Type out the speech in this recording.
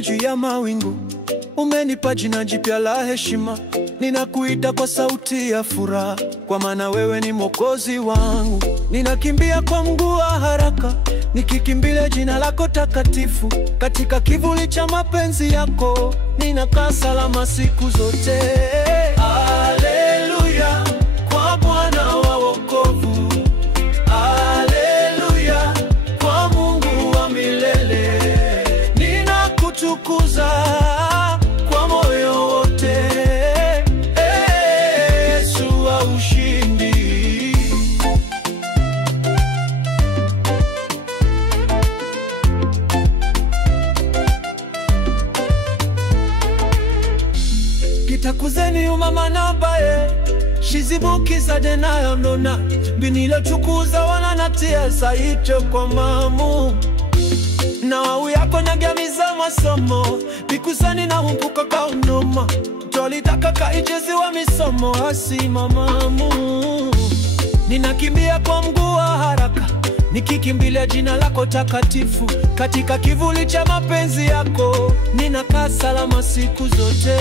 umesimama juu ya mawingu, umenipa jina jipya la heshima. Ninakuita kwa sauti ya furaha, kwa maana wewe ni Mwokozi wangu. Ninakimbia kwa mguu wa haraka, nikikimbilia jina lako takatifu. Katika kivuli cha mapenzi yako, ninakaa salama siku zote. Haleluya kwa Bwana wa wokovu. Haleluya kwa Mungu wa milele. Ninakutukuza kwa moyo wote, Yesu wa ushindi. Kitakuzeni umama nabaye shizibukiza denayo nona binilo chukuza wana natia saicho kwa mamu na wawu yako nyagamiza masomo bikusani na humpuka kaunoma tolitaka kaijezi wa misomo hasi mamamu. Ninakimbia kwa mguu wa haraka, nikikimbilia jina lako takatifu. Katika kivuli cha mapenzi yako, ninakaa salama siku zote.